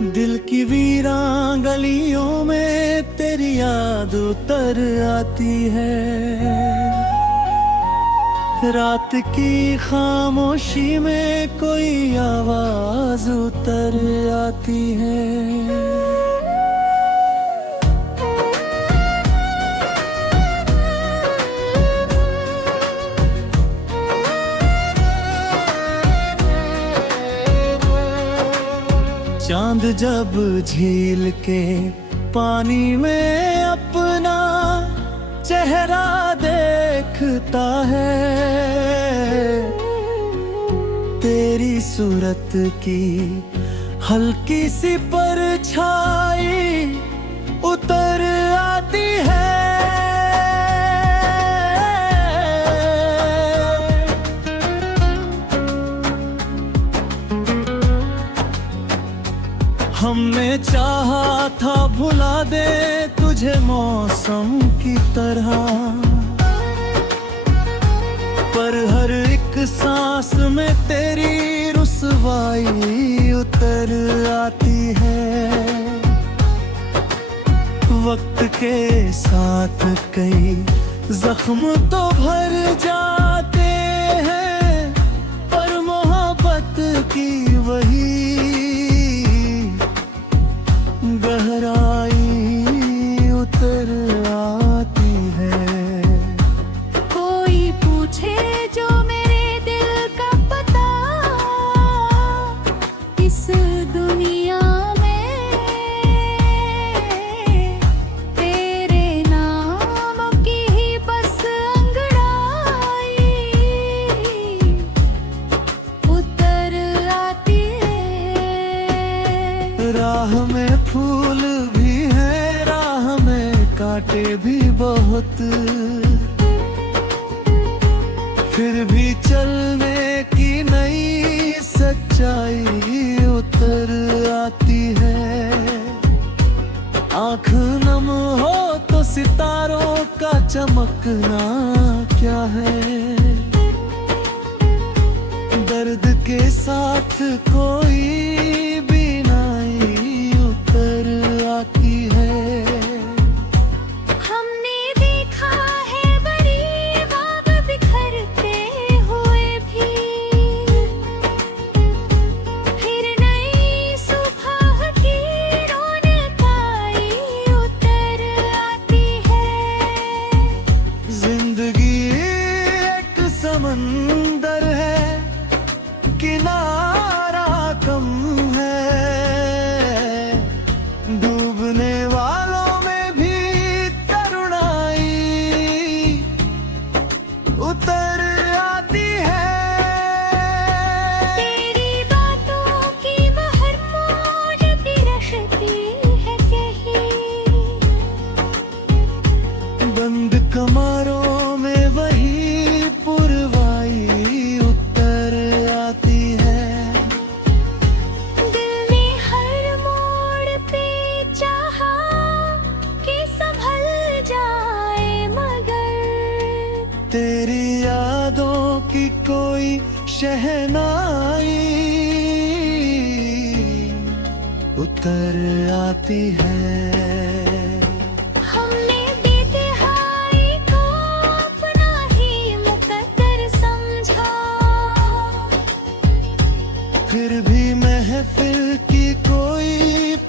दिल की वीरान गलियों में तेरी याद उतर आती है। रात की खामोशी में कोई आवाज उतर आती है। चांद जब झील के पानी में अपना चेहरा देखता है, तेरी सूरत की हल्की सी परछाई उतर आती है। हमने चाहा था भुला दे तुझे मौसम की तरह, पर हर एक सांस में तेरी रुसवाई उतर आती है। वक्त के साथ कई जख्म तो भर जाते हैं, पर मोहब्बत की वही गहराई उतर आती है। कोई पूछे जो मेरे दिल का पता, इस दुनिया में तेरे नाम की ही बस अंगड़ाई उतर आती है। राह में फूल भी है, राह में कांटे भी बहुत, फिर भी चलने की नई सच्चाई उतर आती है। आँख नम हो तो सितारों का चमकना क्या है, दर्द के साथ कोई हमने देखा है बड़ी ख्वाब बिखरते हुए भी, फिर नई सुबह की रौनक आई उतर आती है। जिंदगी एक समंदर है, किनारा कम है, डूबने वालों में भी तरुणाई उतर आती है। तेरी बातों की बहर मौज भी रचती है कहीं, बंद कमरों में वही पुरवाई उतर आती है। दिल ने हर मोड़ पे चाहा कि संभल जाए, मगर तेरी यादों की कोई शहनाई उतर आती है। हमने बेतहाई को अपना ही मुकद्दर समझा, फिर भी महफिल की कोई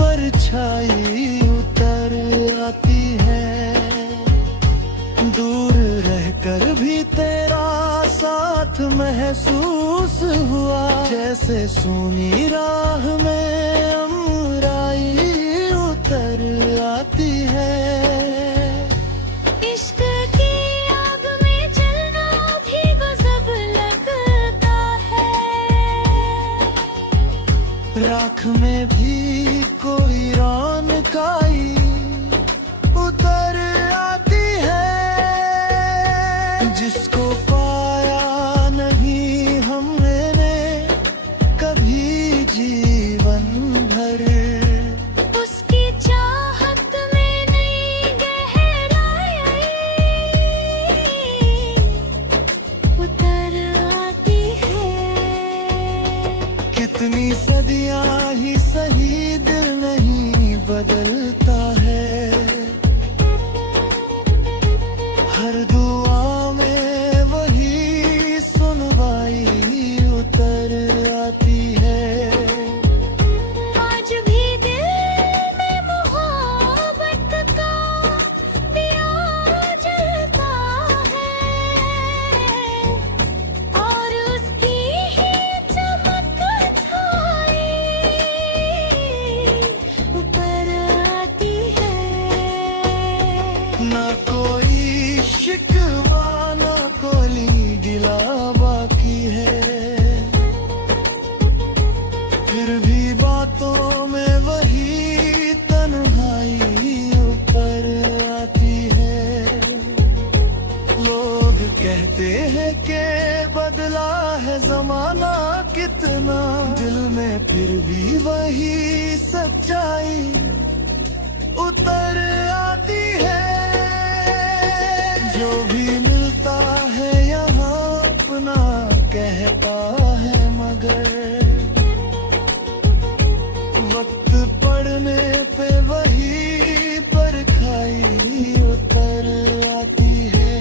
परछाई उतर आती है। दूर रहकर भी तेरा साथ महसूस हुआ, जैसे सूनी राह में अमराई उतर आती है। इश्क की आग में जलना भी गजब लगता है, राख में भी कोई रौनकाई उतर आती है। जिसको पाया नहीं हमने कभी जीवन भर, उसकी चाहत में नई गहराई उतर आती है। कितनी सदियां ही सही है जमाना कितना, दिल में फिर भी वही सच्चाई उतर आती है। जो भी मिलता है यहाँ अपना कहता है, मगर वक्त पड़ने पे वही परछाई उतर आती है।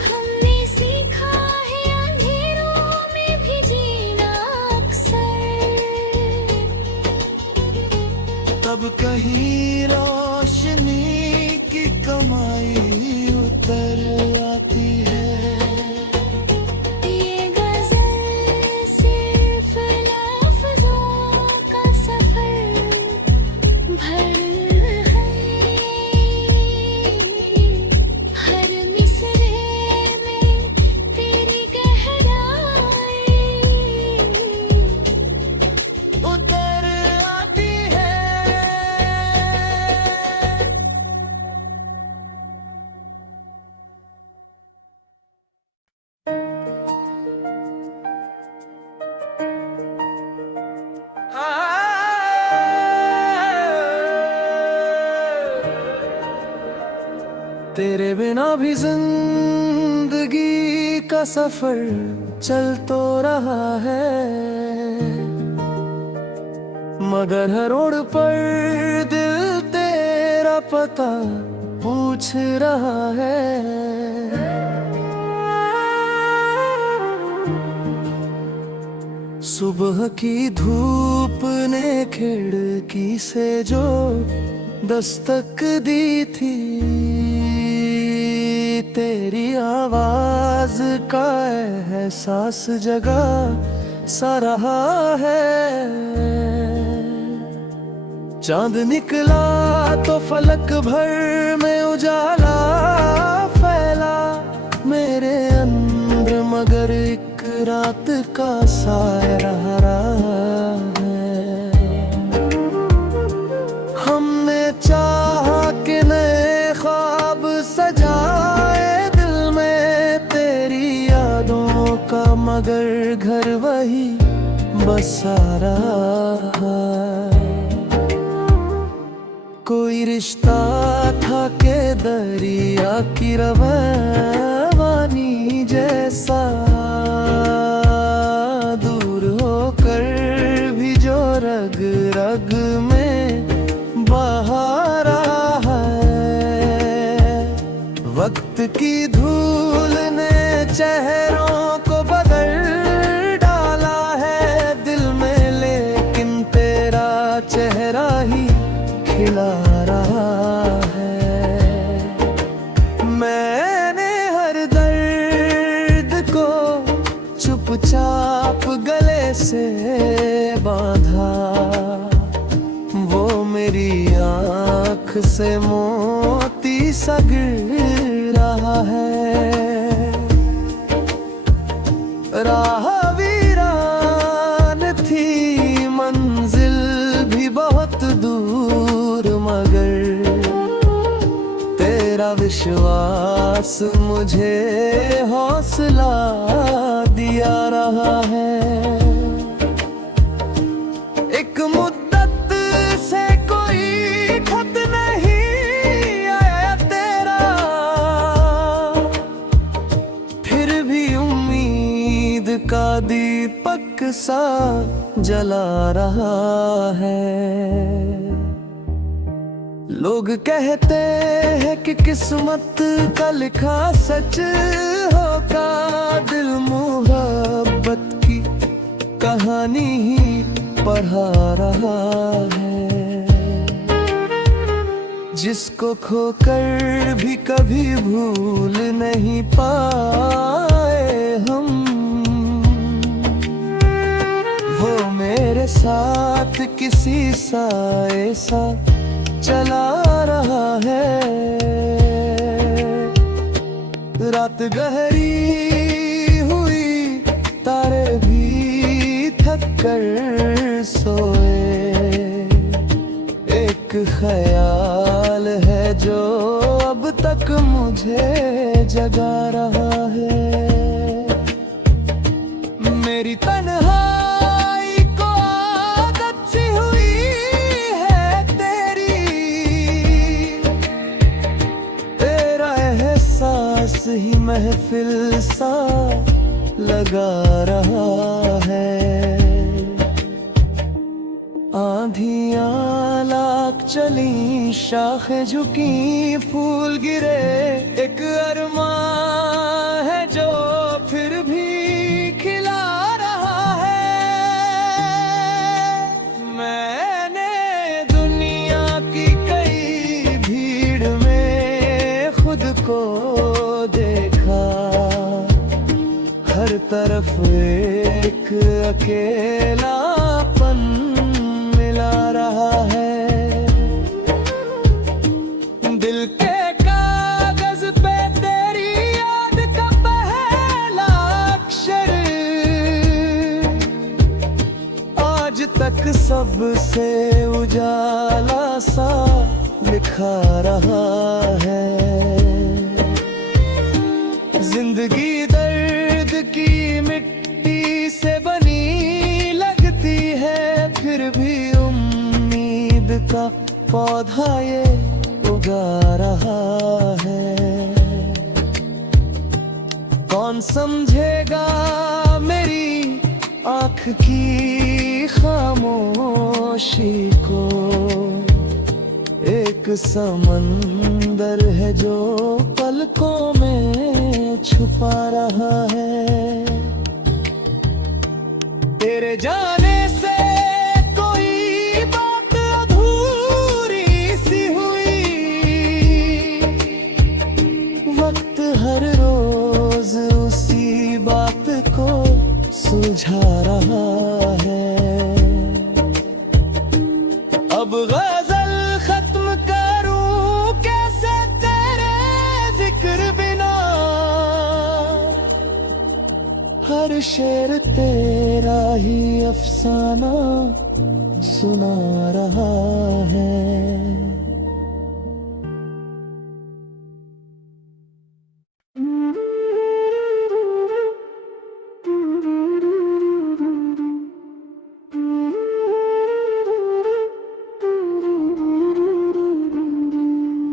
हमने सीखा है अंधेरों में भी जीना अक्सर, तब कहीं रोशनी की कमाई उतर आती है। ये गज़ल सिर्फ लफ्ज़ों का सफ़र भर है, हर मिसरे में तेरी गहराई उतर आती है। तेरे बिना भी जिंदगी का सफर चल तो रहा है, मगर हर रोड पर दिल तेरा पता पूछ रहा है। सुबह की धूप ने खिड़की से जो दस्तक दी थी, तेरी आवाज का एहसास जगा सा रहा है। चांद निकला तो फलक भर में उजाला फैला मेरे अंदर, मगर एक रात का साया रहा है। हमने चाहा कि नए ख्वाब सजाए दिल में तेरी यादों का, मगर घर वही बसा रहा है। कोई रिश्ता था के दरिया की रवानी जैसा, दूर होकर भी जो रग रग में बहा रहा है। वक्त की धूल ने चेहरों को बदल डाला है दिल में, लेकिन तेरा चेहरा ही खिला रहा है। मैंने हर दर्द को चुपचाप गले से बांधा, वो मेरी आँख से मोती सा गिर रहा है। राह वीरान थी, मंजिल भी बहुत दूर, मगर तेरा विश्वास मुझे हौसला दिया रहा है। एक मुद्दत से कोई खत नहीं आया तेरा, फिर भी उम्मीद का दीपक सा जला रहा है। लोग कहते हैं कि किस्मत का लिखा सच होगा, दिल मोहब्बत की कहानी ही पढ़ा रहा है। जिसको खोकर भी कभी भूल नहीं पाए हम, वो मेरे साथ किसी साए सा चला रहा है। रात गहरी हुई, तारे भी थक कर सोए, एक ख्याल है जो अब तक मुझे जगा रहा है। उगा रहा है। आंधियां लाख चली, शाखें झुकी, फूल गिरे, एक अरमान है जो फिर भी खिला रहा है। मैंने दुनिया की कई भीड़ में खुद को देखा, हर तरफ एक अकेलापन मिला रहा है। दिल के कागज पे तेरी याद का पहला अक्षर आज तक सबसे उजाला सा लिखा रहा है। जिंदगी दर्द की मिट्टी से बनी लगती है, फिर भी उम्मीद का पौधा ये उगा रहा है। कौन समझेगा मेरी आँख की खामोशी को, एक समंदर है जो पलकों में छुपा रहा है। तेरे जाने से कोई बात अधूरी सी हुई, वक्त हर रोज उसी बात को सुलझा रहा है। अब गजल खत्म करूं कैसे तेरे जिक्र बिना, हर शेर तेरा ही अफसाना सुना रहा है।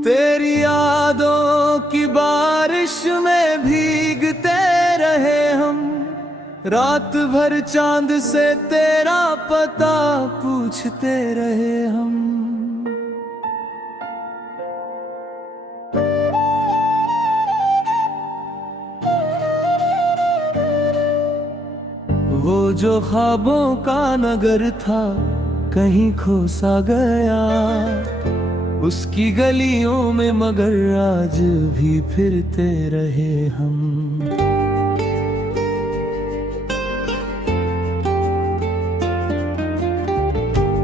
तेरी यादों की बारिश में भीगते रहे हम, रात भर चांद से तेरा पता पूछते रहे हम। वो जो ख्वाबों का नगर था कहीं खो सा गया, उसकी गलियों में मगर आज भी फिरते रहे हम।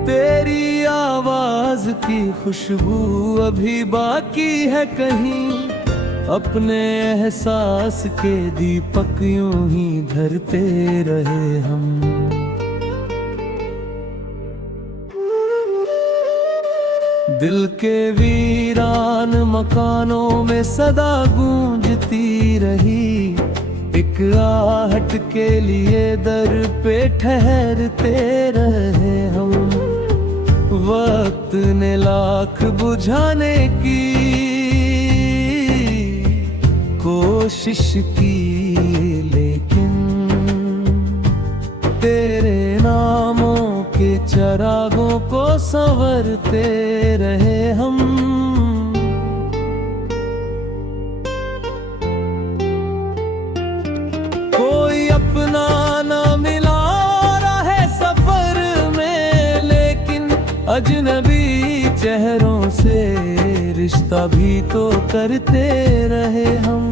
तेरी आवाज की खुशबू अभी बाकी है कहीं, अपने एहसास के दीपक यूं ही धरते रहे हम। दिल के वीरान मकानों में सदा गूंजती रही, एक आहट के लिए दर पे ठहरते रहे हम। वक्त ने लाख बुझाने की कोशिश की, लेकिन तेरे नामों के चरागों को संवरते रहे हम। कोई अपना ना मिला रहे सफर में, लेकिन अजनबी चेहरों से रिश्ता भी तो करते रहे हम।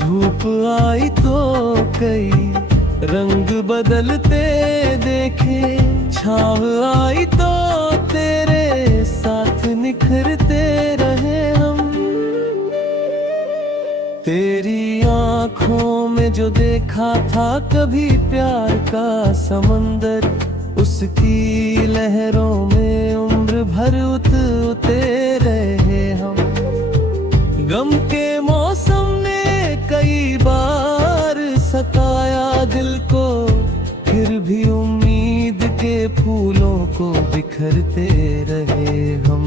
धूप आई तो कई रंग बदलते देखे, छाव आई तो तेरे साथ निखरते रहे हम। तेरी आँखों में जो देखा था कभी प्यार का समंदर, उसकी लहरों में उम्र भर उतरते रहे हम। गम के मौसम ने कई बार सताया दिल को, फिर भी उम्मीद के फूलों को बिखरते रहे हम।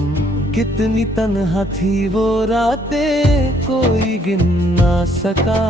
कितनी तन्हा थी वो रातें कोई गिन ना सका,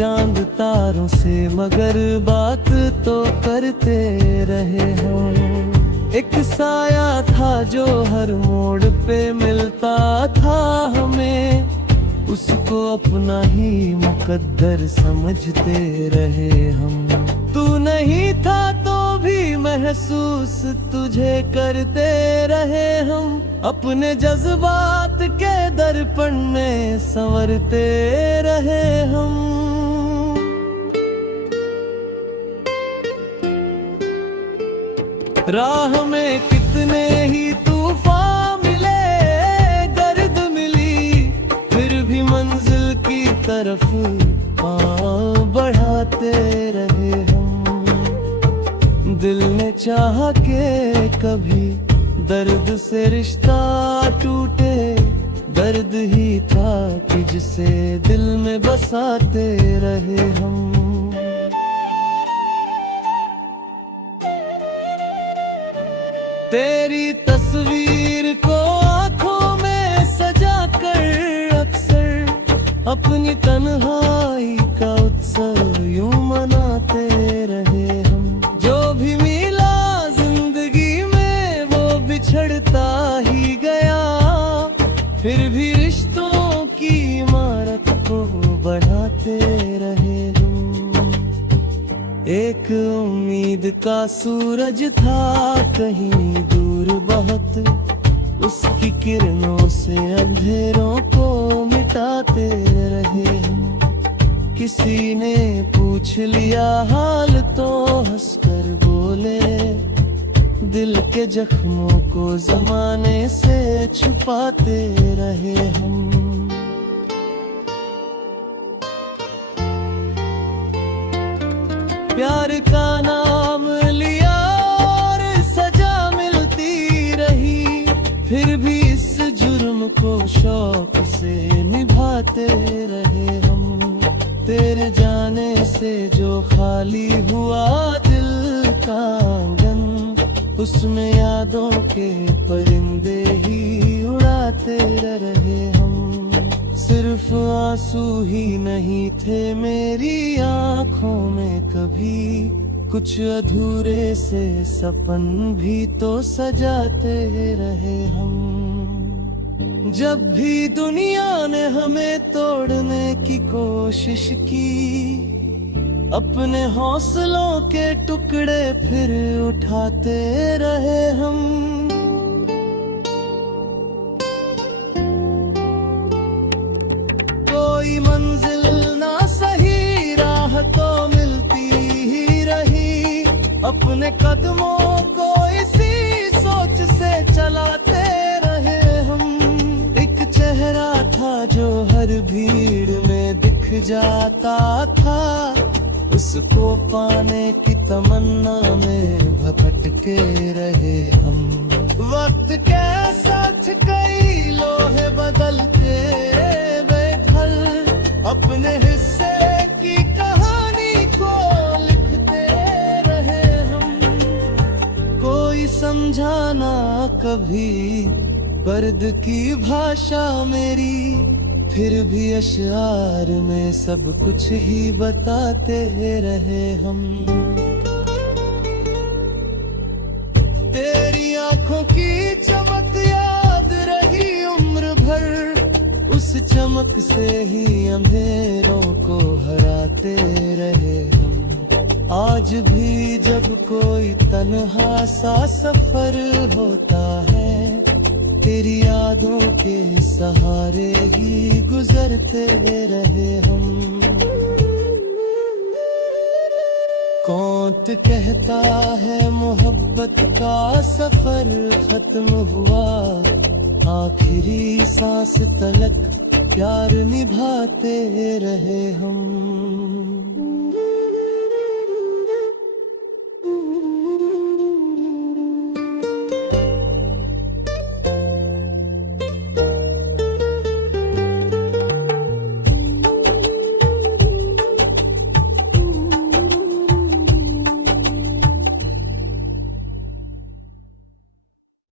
चांद तारों से, मगर बात तो करते रहे हम। एक साया था जो हर मोड़ पे मिलता था हमें, उसको अपना ही मुकद्दर समझते रहे हम। तू नहीं था तो भी महसूस तुझे करते रहे हम, अपने जज्बात के दर्पण में संवरते रहे हम। राह में कितने ही तूफान मिले, गर्द मिली, फिर भी मंजिल की तरफ पाँव बढ़ाते रहे हम। दिल ने चाहा के कभी दर्द से रिश्ता टूटे, दर्द ही था कि जिसे दिल में बसाते रहे हम। तेरी तस्वीर को आंखों में सजा कर अक्सर अपनी तन्हाई का उत्सव यूं मनाते रहे हम। जो भी मिला जिंदगी में वो बिछड़ता ही गया, फिर भी रिश्तों की इमारत को बढ़ाते रहे हम। एक उम्मीद का सूरज था कहीं दूर बहुत, उसकी किरणों से अंधेरों को मिटाते रहे हम। किसी ने पूछ लिया हाल तो हंसकर बोले, दिल के जख्मों को जमाने से छुपाते रहे हम। प्यार का नाम लिया और सजा मिलती रही, फिर भी इस जुर्म को शौक से निभाते रहे हम। तेरे जाने से जो खाली हुआ दिल का आंगन, उसमें यादों के परिंदे ही उड़ाते रहे हम। सिर्फ आंसू ही नहीं थे मेरी आंखों में कभी, कुछ अधूरे से सपन भी तो सजाते रहे हम। जब भी दुनिया ने हमें तोड़ने की कोशिश की, अपने हौसलों के टुकड़े फिर उठाते रहे हम। कोई मंजिल ना सही राह तो मिलती ही रही, अपने कदमों को इसी सोच से चलाते रहे हम। एक चेहरा था जो हर भीड़ में दिख जाता था, उसको पाने की तमन्ना में भटके रहे हम। वक्त के साथ कई लोहे बदलते बेघर, अपने हिस्से की कहानी को लिखते रहे हम। कोई समझाना कभी पर्द की भाषा मेरी, फिर भी अशआर में सब कुछ ही बताते रहे हम। तेरी आंखों की चमक याद रही उम्र भर, उस चमक से ही अंधेरों को हराते रहे हम। आज भी जब कोई तन्हा सा सफर होता है, तेरी यादों के सहारे ही गुजरते रहे हम। कौन कहता है मोहब्बत का सफर खत्म हुआ, आखिरी सांस तलक प्यार निभाते रहे हम।